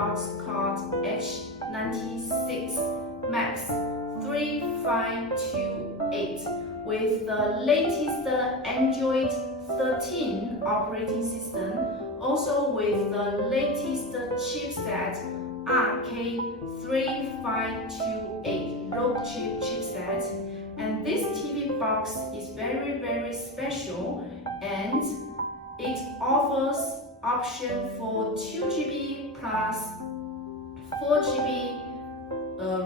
box called H96 Max 3528 with the latest Android 13 operating system, also with the latest chipset RK3528 Rockchip chipset. And this TV box is very special, and it offers option for 2GB plus 4GB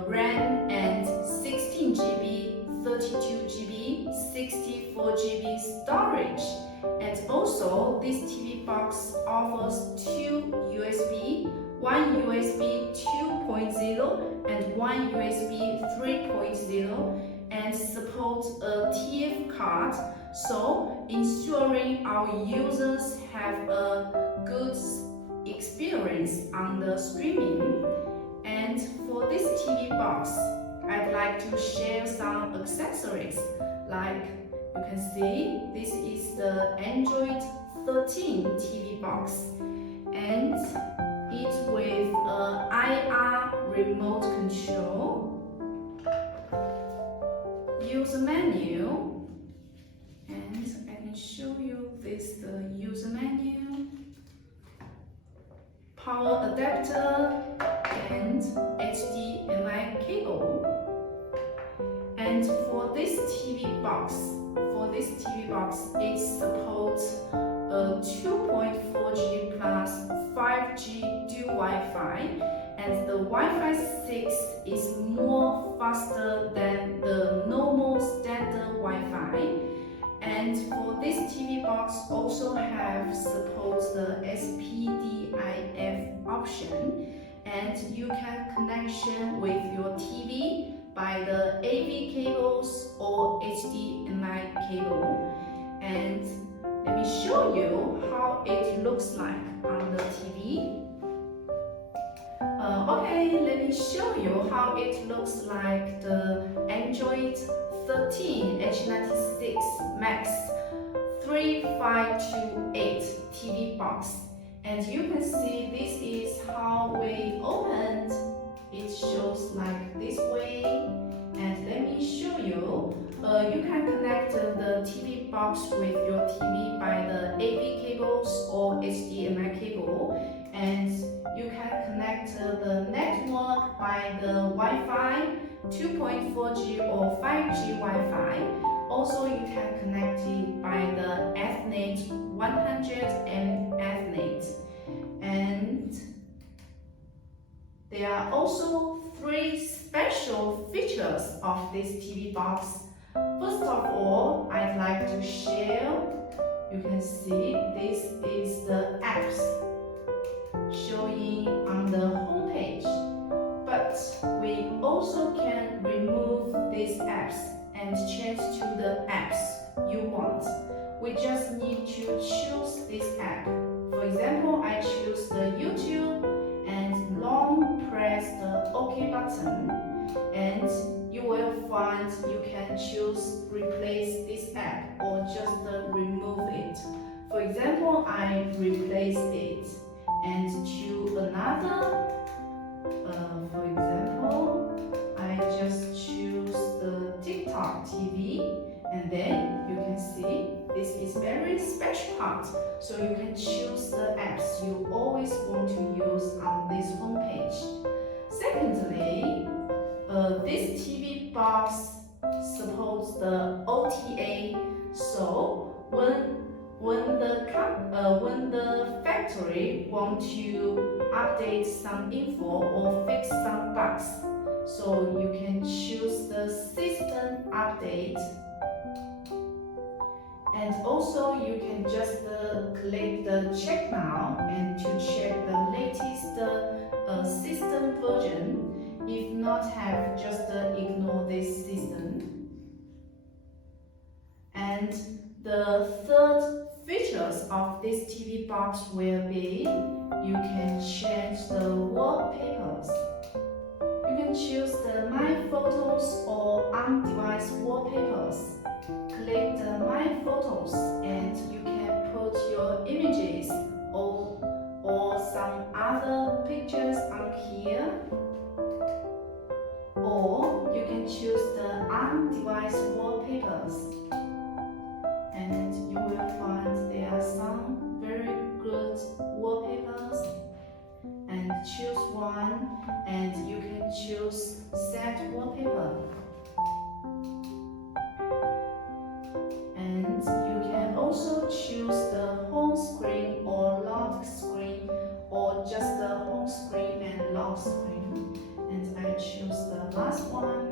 RAM and 16GB, 32GB, 64GB storage. And also this TV box offers two USB, one USB 2.0 and one USB 3.0, and supports a TF card, so ensuring our users have a good experience on the streaming. And for this TV box, I'd like to share some accessories. Like you can see, this is the Android 13 TV box, and it's with a IR remote control, user menu, and I can show you this the user menu, power adapter, and HDMI cable. And for this TV box, it supports a 2.4G plus 5G dual Wi-Fi, and the Wi-Fi 6 is more faster than the normal standard Wi-Fi. And for this TV box also supports the SPDIF option, and you can connection with your TV by the AV cables or HDMI cable. And let me show you how it looks like on the TV. Okay, let me show you how it looks like the Android 13 H96 Max 3528 TV box. And you can see this is how we opened. It shows like this way. And let me show you. You can connect the TV box with your TV by the AV cables or HDMI cable. And you can connect the network by the Wi-Fi 2.4G or 5G Wi-Fi. Also, you can connect it by the Ethernet 100 and Ethernet. And there are also three special features of this TV box. First of all, I'd like to share. You can see this is the apps showing on the home page, but we also can remove these apps and change to the apps you want. We just need to choose this app. For example, I choose the YouTube and long press the OK button, and you will find you can choose replace this app or just remove it. For example, I replace it and choose another. For example, I just choose the TikTok TV, and then you can see this is very special part. So you can choose the apps you always want to use on this homepage. Secondly, this TV box supports the OTA. So when the factory want to update some info or fix some bugs, so you can choose the system update. And also you can just click the check now and to check the latest system version. If not have, just ignore this system. And the third features of this TV box will be you can change the wallpapers. You can choose the My Photos or on-device wallpapers. Click the My Photos and you can put your images or some other pictures some device wallpapers, and you will find there are some very good wallpapers, and choose one, and you can choose set wallpaper, and you can also choose the home screen or lock screen, or just the home screen and lock screen, and I choose the last one,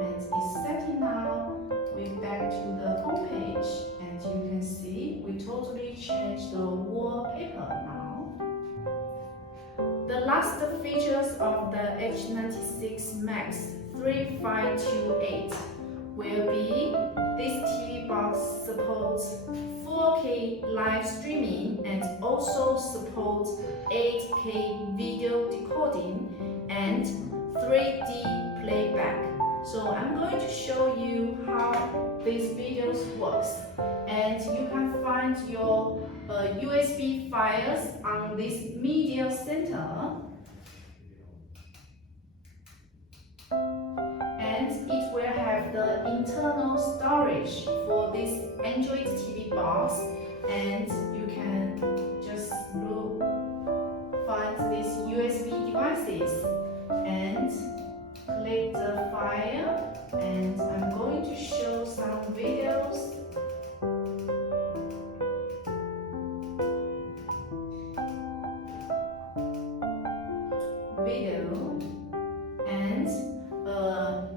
and it's setting now. We're back to the home page, and you can see we totally changed the wallpaper now. The last features of the H96 Max 3528 will be this TV box supports 4K live streaming and also supports 8K video decoding and 3D playback. So I'm going to show you how these videos works, and you can find your USB files on this media center, and it will have the internal storage for this Android TV box, and you can just find these USB devices and click the file, and I'm going to show some videos. And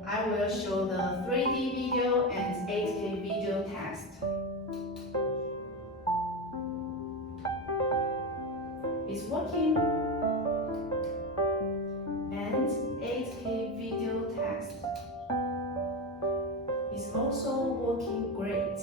I will show the 3D video and 8K video test. It's working. And 8K video test is also working great.